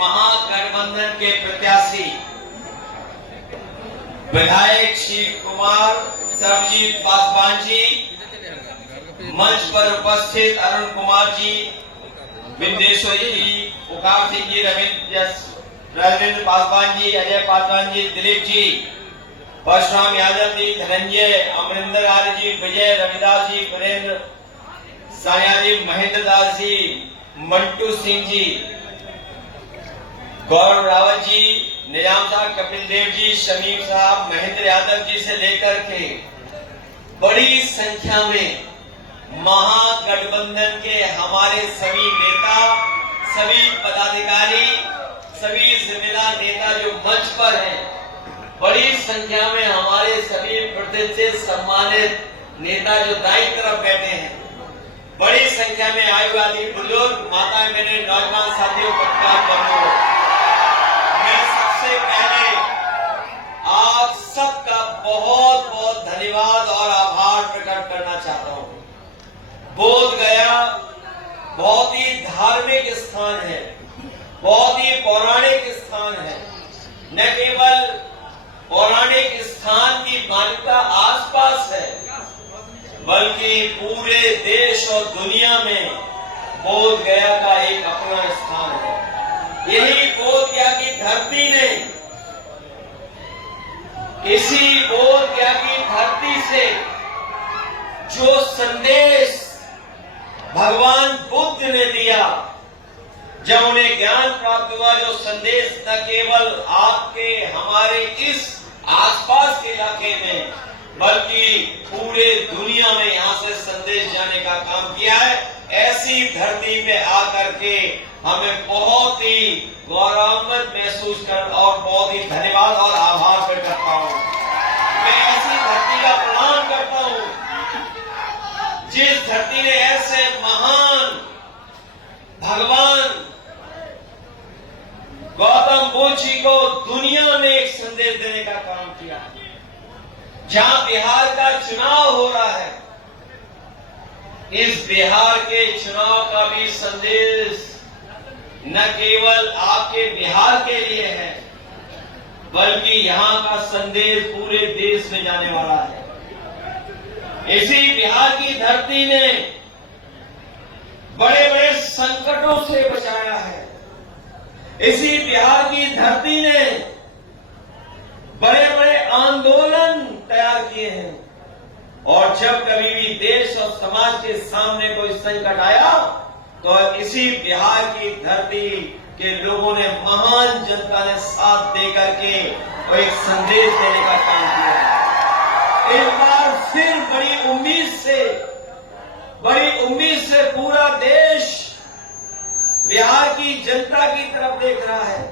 महागठबंधन के प्रत्याशी विधायक श्री कुमार सर्वजीत पासवान जी, मंच पर उपस्थित अरुण कुमार जी, विंदेश्वरी जी, उकार सिंह जी, रविंद्र पासवान जी, अजय पासवान जी, दिलीप जी, परशुराम यादव जी, धनंजय, अमरिंदर आर्य जी, विजय, रविदास जी, वीरेंद्र साया जी, महेंद्र दास जी, मंटू सिंह जी, गौरव रावत जी, निजाम साहब, कपिल देव जी, शमीम साहब, महेंद्र यादव जी से लेकर के बड़ी संख्या में महागठबंधन के हमारे सभी नेता, सभी पदाधिकारी, सभी जिम्मेदार नेता जो मंच पर हैं, बड़ी संख्या में हमारे सभी प्रतिष्ठित सम्मानित नेता जो दाईं तरफ बैठे हैं, बड़ी संख्या में आयु आदि बुजुर्ग, माताएं, बहनें, नौजवान साथियों, पत्रकार बंधुओं, मैं सबसे पहले आप सबका बहुत बहुत धन्यवाद और आभार प्रकट करना चाहता हूं। बोध गया बहुत ही धार्मिक स्थान है, बहुत ही पौराणिक स्थान है। न केवल पौराणिक स्थान की मान्यता आसपास है, बल्कि पूरे देश और दुनिया में बोध गया का एक अपना स्थान है। यही बोध गया की धरती ने, इसी बोध गया की धरती से जो संदेश भगवान बुद्ध ने दिया, जब उन्हें ज्ञान प्राप्त हुआ, जो संदेश न केवल आपके हमारे इस आसपास के इलाके में, बल्कि पूरे दुनिया में यहां से संदेश जाने का काम किया है। ऐसी धरती पे आकर के हमें बहुत ही गौरवान्वित महसूस कर और बहुत ही धन्यवाद और आभार प्रकट करता हूं। मैं ऐसी धरती का प्रणाम करता हूं जिस धरती ने ऐसे महान भगवान गौतम बुद्ध जी को दुनिया में एक संदेश देने का काम किया। जहां बिहार का चुनाव हो रहा है, इस बिहार के चुनाव का भी संदेश न केवल आपके बिहार के लिए है, बल्कि यहां का संदेश पूरे देश में जाने वाला है। इसी बिहार की धरती ने बड़े बड़े संकटों से बचाया है। इसी बिहार की धरती ने बड़े बड़े आंदोलन तैयार किए हैं, और जब कभी भी देश और समाज के सामने कोई संकट आया, तो इसी बिहार की धरती के लोगों ने, महान जनता ने साथ देकर के एक संदेश देने का काम किया। एक बार फिर बड़ी उम्मीद से पूरा देश बिहार की जनता की तरफ देख रहा है।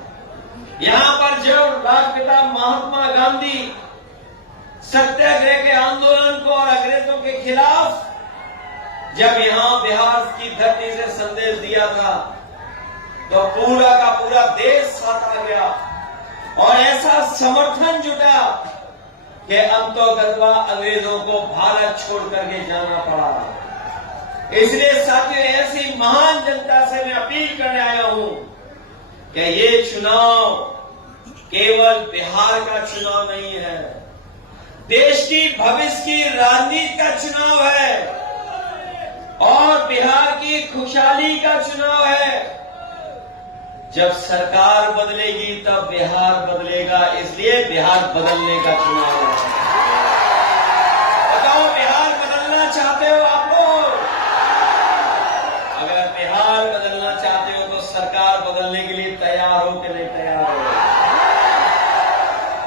यहां पर जब राष्ट्रपिता महात्मा गांधी सत्याग्रह के आंदोलन को और अंग्रेजों के खिलाफ जब यहां बिहार की धरती से संदेश दिया था, तो पूरा का पूरा देश साथ आ गया और ऐसा समर्थन जुटा कि अंतोगतवा अंग्रेजों को भारत छोड़ करके जाना पड़ा। इसलिए साथियों, ऐसी महान जनता से मैं अपील करने आया हूं कि ये चुनाव केवल बिहार का चुनाव नहीं है, देश की भविष्य की राजनीति का चुनाव है और बिहार की खुशहाली का चुनाव है। जब सरकार बदलेगी तब बिहार बदलेगा, इसलिए बिहार बदलने का चुनाव है। बताओ, बिहार बदलना चाहते हो आप लोग? अगर बिहार बदलना चाहते हो तो सरकार बदलने के लिए तैयार हो कि नहीं तैयार हो?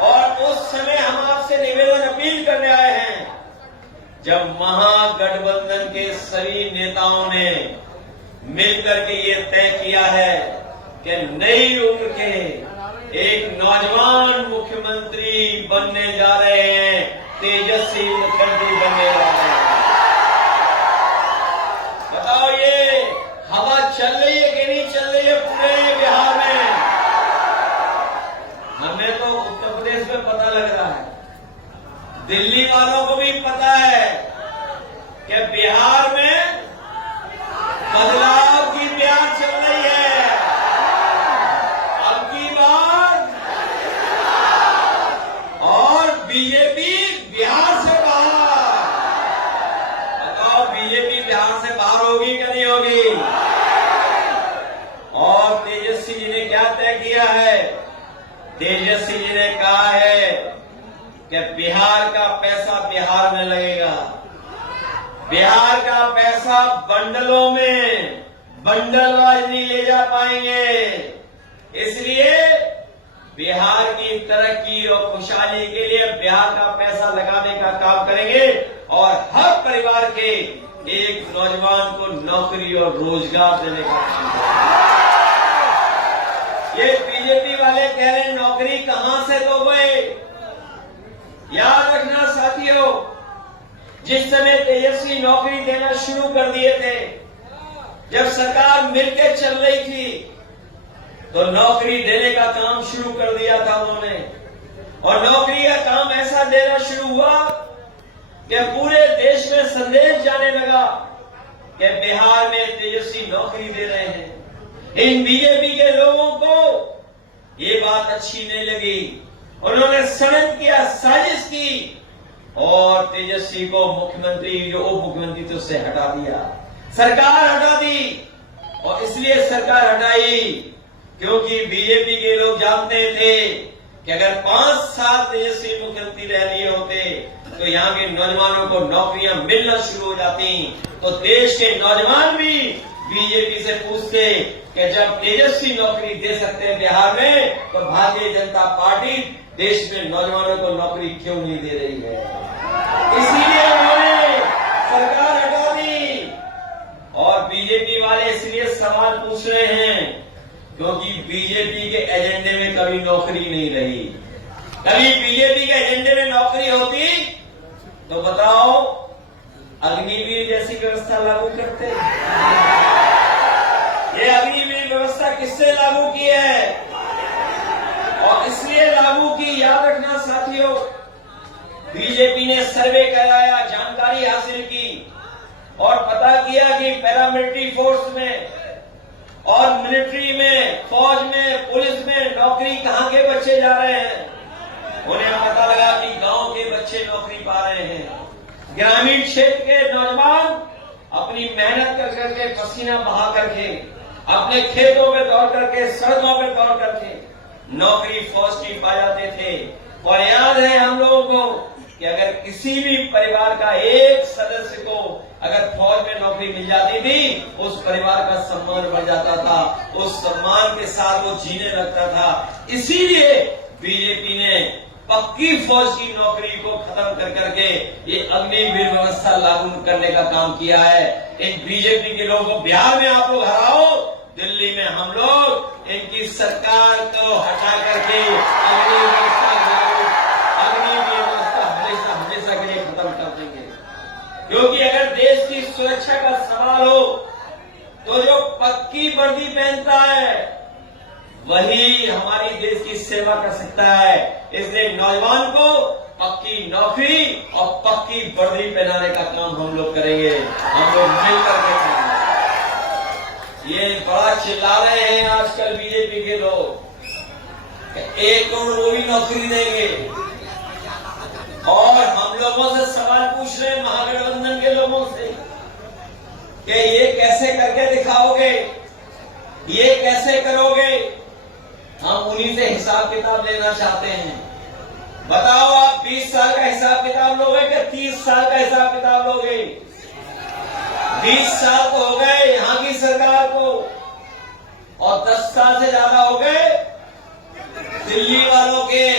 और उस समय हम आपसे निवेदन अपील करने आए हैं, जब महागठबंधन के सभी नेताओं ने मिलकर के ये तय किया है कि नई उम्र के एक नौजवान मुख्यमंत्री बनने जा रहे हैं, तेजस्वी मुख्यमंत्री बनने जा रहे हैं। बताओ, ये हवा चल रही है कि नहीं चल रही है पूरे बिहार में? हमें तो उत्तर प्रदेश में पता लग रहा है, दिल्ली वालों को भी पता है कि बिहार में बदलाव की प्यार चल रही है। तेजस्वी जी ने कहा है कि बिहार का पैसा बिहार में लगेगा, बिहार का पैसा बंडलों में बंडलवाज नहीं ले जा पाएंगे। इसलिए बिहार की तरक्की और खुशहाली के लिए बिहार का पैसा लगाने का काम करेंगे और हर परिवार के एक नौजवान को नौकरी और रोजगार देने का काम करेंगे। ये बीजेपी वाले कह रहे हैं नौकरी कहां से दोगे? याद रखना साथियों, जिस समय तेजस्वी नौकरी देना शुरू कर दिए थे, जब सरकार मिलकर चल रही थी, तो नौकरी देने का काम शुरू कर दिया था उन्होंने। और नौकरी का काम ऐसा देना शुरू हुआ कि पूरे देश में संदेश जाने लगा कि बिहार में तेजस्वी नौकरी दे रहे हैं। इन बीजेपी के लोगों को ये बात अच्छी नहीं लगी, उन्होंने षड्यंत्र किया, साजिश की और तेजस्वी को मुख्यमंत्री जो उप मुख्यमंत्री थे उससे हटा दिया, सरकार हटा दी। और इसलिए सरकार हटाई क्योंकि बीजेपी के लोग जानते थे कि अगर 5 साल तेजस्वी मुख्यमंत्री रह लिए होते तो यहाँ के नौजवानों को नौकरियां मिलना शुरू हो जाती, तो देश के नौजवान भी बीजेपी से पूछते कि जब तेजस्वी नौकरी दे सकते हैं बिहार में, तो भारतीय जनता पार्टी देश में नौजवानों को नौकरी क्यों नहीं दे रही है? इसीलिए उन्होंने सरकार हटा दी। और बीजेपी वाले इसलिए सवाल पूछ रहे हैं क्योंकि बीजेपी के एजेंडे में कभी नौकरी नहीं रही। कभी बीजेपी के एजेंडे में नौकरी होती तो बताओ अग्निवीर जैसी व्यवस्था लागू करते? ये अग्निवीर व्यवस्था किससे लागू की है और इसलिए लागू की? याद रखना साथियों, बीजेपी ने सर्वे कराया, जानकारी हासिल की और पता किया कि पैरामिलिट्री फोर्स में और मिलिट्री में, फौज में, पुलिस में नौकरी कहां के बच्चे जा रहे हैं। उन्हें पता लगा कि गांव के बच्चे नौकरी पा रहे हैं। ग्रामीण क्षेत्र के नौजवान अपनी मेहनत कर करके, पसीना बहा करके, अपने खेतों में दौड़ करके, सड़कों में दौड़ करके नौकरी फौज की पा जाते थे। और याद है हम लोगों को कि अगर किसी भी परिवार का एक सदस्य को अगर फौज में नौकरी मिल जाती थी, उस परिवार का सम्मान बढ़ जाता था, उस सम्मान के साथ वो जीने लगता था। इसीलिए बीजेपी ने पक्की फौज की नौकरी को खत्म कर करके ये अग्निवीर व्यवस्था लागू करने का काम किया है। इन बीजेपी के लोगों को बिहार में आप लोग हराओ, दिल्ली में हम लोग इनकी सरकार को हटा करके अग्निवीर व्यवस्था हमेशा के लिए खत्म कर देंगे। क्योंकि अगर देश की सुरक्षा का सवाल हो तो जो पक्की वर्दी पहनता है वही हमारी देश की सेवा कर सकता है। इसलिए नौजवान को पक्की नौकरी और पक्की वर्दी पहनाने का काम हम लोग करेंगे, हम लोग मिलकर के करेंगे। ये बड़ा चिल्ला रहे हैं आजकल बीजेपी के लोग, 1 करोड़ वो भी नौकरी देंगे। और हम लोगों से सवाल पूछ रहे हैं, महागठबंधन के लोगों से, कि ये कैसे करके दिखाओगे, ये कैसे करोगे? हम उन्हीं से हिसाब किताब लेना चाहते हैं। बताओ आप 20 साल का हिसाब किताब लोगे कि 30 साल का हिसाब किताब लोगे? 20 साल तो हो गए यहाँ की सरकार को और 10 साल से ज्यादा हो गए दिल्ली वालों के।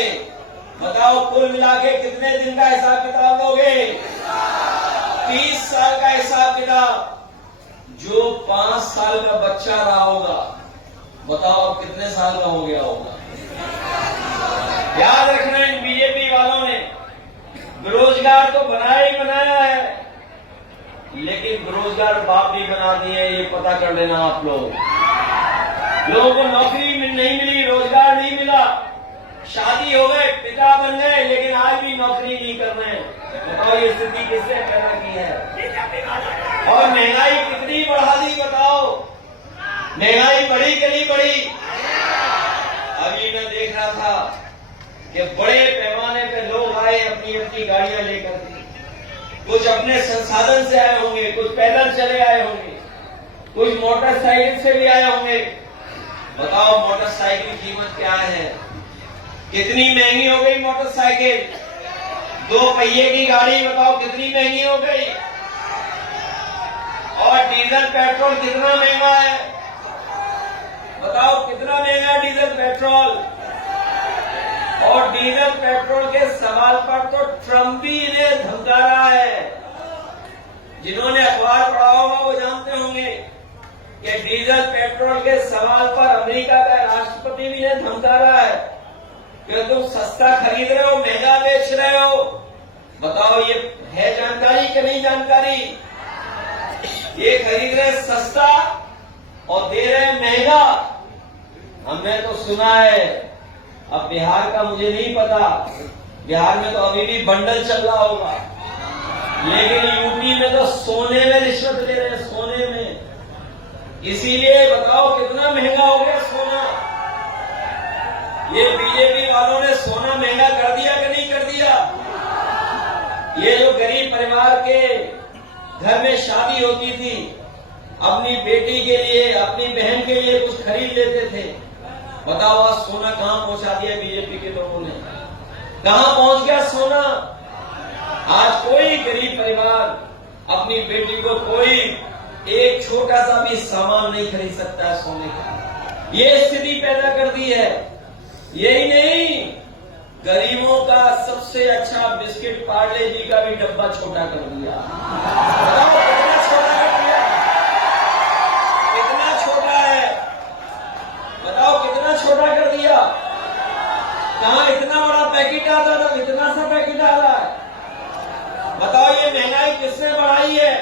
बताओ कुल मिला के कितने दिन का हिसाब किताब लोगे? 30 साल का हिसाब किताब। जो 5 साल का बच्चा रहा होगा, बताओ अब कितने साल का हो गया होगा? याद रखना, इन बीजेपी वालों ने बेरोजगार तो बनाया ही बनाया है, लेकिन बेरोजगार बाप भी बना दिए। ये पता कर लेना आप लोग। लोगों को नौकरी नहीं मिली, रोजगार नहीं मिला, शादी हो गए, पिता बन गए, लेकिन आज भी नौकरी नहीं कर रहे हैं। बताओ ये स्थिति किसने पैदा की है? और महंगाई कितनी बढ़ा दी बताओ? महंगाई बढ़ी कि नहीं बढ़ी? अभी मैं देख रहा था कि बड़े पैमाने पे लोग आए अपनी अपनी गाड़ियां लेकर के। कुछ अपने संसाधन से आए होंगे, कुछ पैदल चले आए होंगे, कुछ मोटरसाइकिल से भी आए होंगे। बताओ मोटरसाइकिल की कीमत क्या है? कितनी महंगी हो गई मोटरसाइकिल, 2 पहिए की गाड़ी बताओ कितनी महंगी हो गई। और डीजल पेट्रोल कितना महंगा है, बताओ कितना महंगा है डीजल पेट्रोल। और डीजल पेट्रोल के सवाल पर तो ट्रंप भी इन्हें धमका रहा है। जिन्होंने अखबार पढ़ा होगा वो जानते होंगे कि डीजल पेट्रोल के सवाल पर अमेरिका का राष्ट्रपति भी इन्हें धमका रहा है कि तुम सस्ता खरीद रहे हो, महंगा बेच रहे हो। बताओ ये है जानकारी कि नहीं जानकारी। ये खरीद रहे सस्ता और दे रहे महंगा। हमने तो सुना है, अब बिहार का मुझे नहीं पता, बिहार में तो अभी भी बंडल चल रहा होगा, लेकिन यूपी में तो सोने में रिश्वत ले रहे हैं, सोने में। इसीलिए बताओ कितना महंगा हो गया सोना। ये बीजेपी वालों ने सोना महंगा कर दिया कि नहीं कर दिया। ये जो गरीब परिवार के घर में शादी होती थी, अपनी बेटी के लिए, अपनी बहन के लिए कुछ खरीद लेते थे, बताओ आज सोना कहां पहुंचा दिया बीजेपी के लोगों ने। कहां पहुंच गया सोना। आज कोई गरीब परिवार अपनी बेटी को कोई एक छोटा सा भी सामान नहीं खरीद सकता है सोने का। ये स्थिति पैदा कर दी है। यही नहीं, गरीबों का सबसे अच्छा बिस्किट पार्ले जी का भी डब्बा छोटा कर दिया। बताओ कितना छोटा कर दिया, कितना छोटा है, बताओ कितना छोटा कर दिया। कहां इतना बड़ा पैकेट आता था, इतना सा पैकेट आ रहा है। बताओ ये महंगाई किसने बढ़ाई है।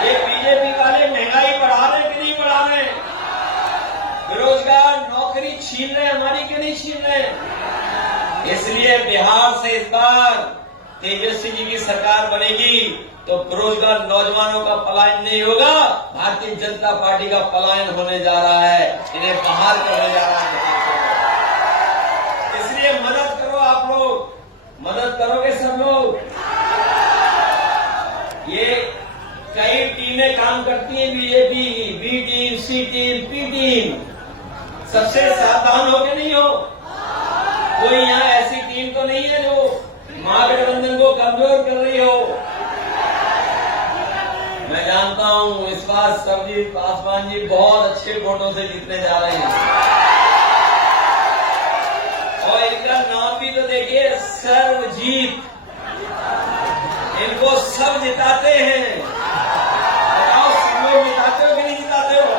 ये बीजेपी वाले महंगाई बढ़ा रहे कि नहीं बढ़ा रहे। बेरोजगार नौकरी छीन रहे हमारी कि नहीं छीन रहे। इसलिए बिहार से इस बार तेजस्वी जी की सरकार बनेगी तो बेरोजगार नौजवानों का पलायन नहीं होगा, भारतीय जनता पार्टी का पलायन होने जा रहा है, इन्हें बाहर करने जा रहा है। इसलिए मदद करो आप लोग, मदद करोगे सब लोग। ये कई टीमें काम करती हैं बीजेपी, बी टीम, सी टीम, पी टीम। सबसे सावधान हो के नहीं हो। कोई यहाँ ऐसी टीम तो नहीं है जो महागठबंधन को कमजोर कर रही हो। मैं जानता हूं इस बार सरजीत पासवान जी बहुत अच्छे वोटों से जीतने जा रहे हैं। और इनका नाम भी तो देखिए, सर्वजीत। इनको सब जिताते हैं। बताओ सब लोग जिताते हो कि नहीं जिताते हो।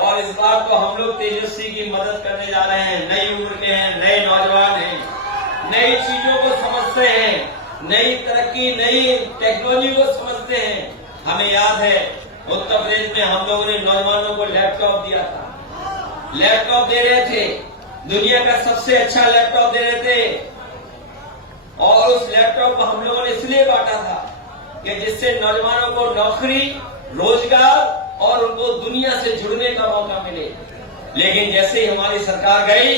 और इस बार तो हम लोग तेजस्वी की मदद करने जा रहे हैं। नई उम्र के हैं, नए नौजवान हैं, नई चीजों को समझते हैं, नई तरक्की, नई टेक्नोलॉजी को समझते हैं। हमें याद है उत्तर प्रदेश में हम लोगों ने नौजवानों को लैपटॉप दिया था। लैपटॉप दे रहे थे, दुनिया का सबसे अच्छा लैपटॉप दे रहे थे। और उस लैपटॉप को हम लोगों ने इसलिए बांटा था कि जिससे नौजवानों को नौकरी, रोजगार और उनको दुनिया से जुड़ने का मौका मिले। लेकिन जैसे ही हमारी सरकार गई,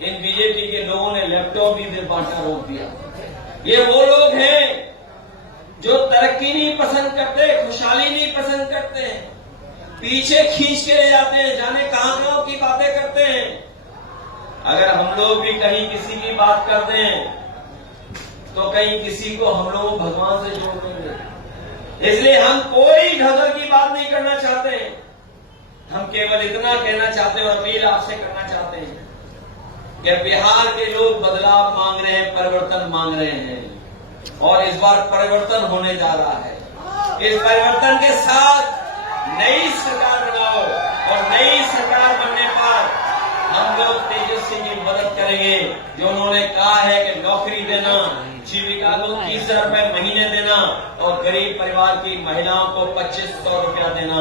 इन बीजेपी के लोगों ने लैपटॉप भी बांटना रोक दिया। ये वो लोग हैं जो तरक्की नहीं पसंद करते, खुशहाली नहीं पसंद करते, पीछे खींच के ले जाते हैं, जाने कहां की बातें करते हैं। अगर हम लोग भी कहीं किसी की बात कर दें तो कहीं किसी को हम लोग भगवान से जोड़ देंगे। इसलिए हम कोई ढंग की बात नहीं करना चाहते। हम केवल इतना कहना चाहते हैं और अपील आपसे करना चाहते हैं कि बिहार के लोग बदलाव मांग रहे हैं, परिवर्तन मांग रहे हैं। और इस बार परिवर्तन होने जा रहा है। इस परिवर्तन के साथ नई सरकार बनाओ और नई सरकार बनने पर हम लोग तेजस्वी की मदद करेंगे। जो उन्होंने कहा है कि नौकरी देना, जीविका को 30,000 रुपए महीने देना और गरीब परिवार की महिलाओं को 2500 रुपया देना,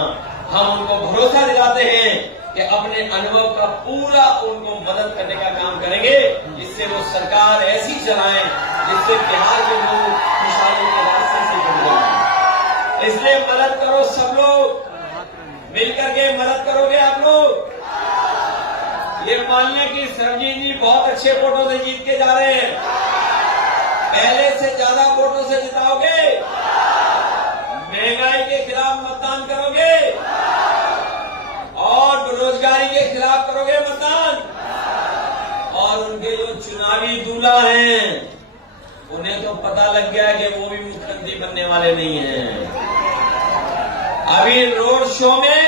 हम उनको भरोसा दिलाते हैं कि अपने अनुभव का पूरा उनको मदद करने का काम करेंगे, जिससे वो सरकार ऐसी चलाएं जिससे बिहार के लोग खुशहाली के रास्ते से जुड़ जाएं। इसलिए मदद करो सब लोग, मिलकर के मदद करोगे आप लोग। ये मान लें कि सरजीत जी बहुत अच्छे वोटों से जीत के जा रहे हैं, पहले से ज्यादा वोटों से जिताओगे, महंगाई के खिलाफ मतदान करोगे, और बेरोजगारी के खिलाफ करोगे मतदान। और उनके जो चुनावी दूल्हा हैं उन्हें तो पता लग गया कि वो भी मुख्यमंत्री बनने वाले नहीं हैं। अभी रोड शो में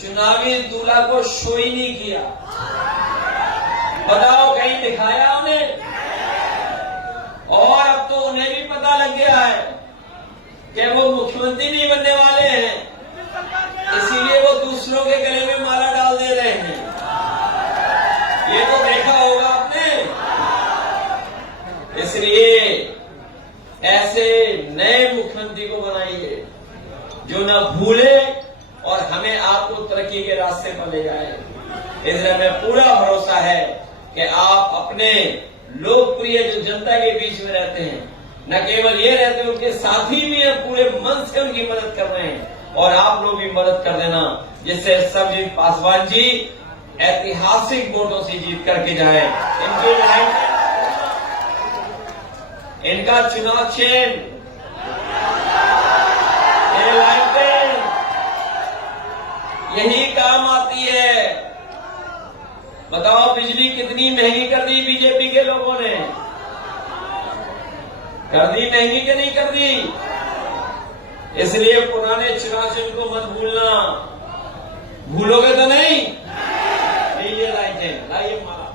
चुनावी दूल्हा को शो ही नहीं किया। बताओ कहीं दिखाया उन्हें? और अब तो उन्हें भी पता लग गया है कि वो मुख्यमंत्री नहीं बनने वाले हैं, इसीलिए वो दूसरों के गले में माला डाल दे रहे हैं। ये तो देखा होगा आपने। इसलिए ऐसे नए मुख्यमंत्री को बनाइए जो न भूले और हमें आपको तरक्की के रास्ते पर ले जाए। इसलिए हमें पूरा भरोसा है कि आप अपने लोकप्रिय जो जनता के बीच में रहते हैं, न केवल ये रहते हैं, उनके साथी भी हैं, पूरे मन से उनकी मदद कर रहे हैं। और आप लोग भी मदद कर देना, जिससे सर्वजीत पासवान जी ऐतिहासिक वोटों से जीत करके जाए। इनकी लाइन, इनका चुनाव चिन्ह, ये लाइटें यही काम आती है। बताओ बिजली कितनी महंगी कर दी बीजेपी के लोगों ने? कर दी महंगी कि नहीं कर दी? इसलिए पुराने चुनाव चिन्ह को मत भूलना। भूलोगे तो नहीं? ये लाइटें लाइए माला।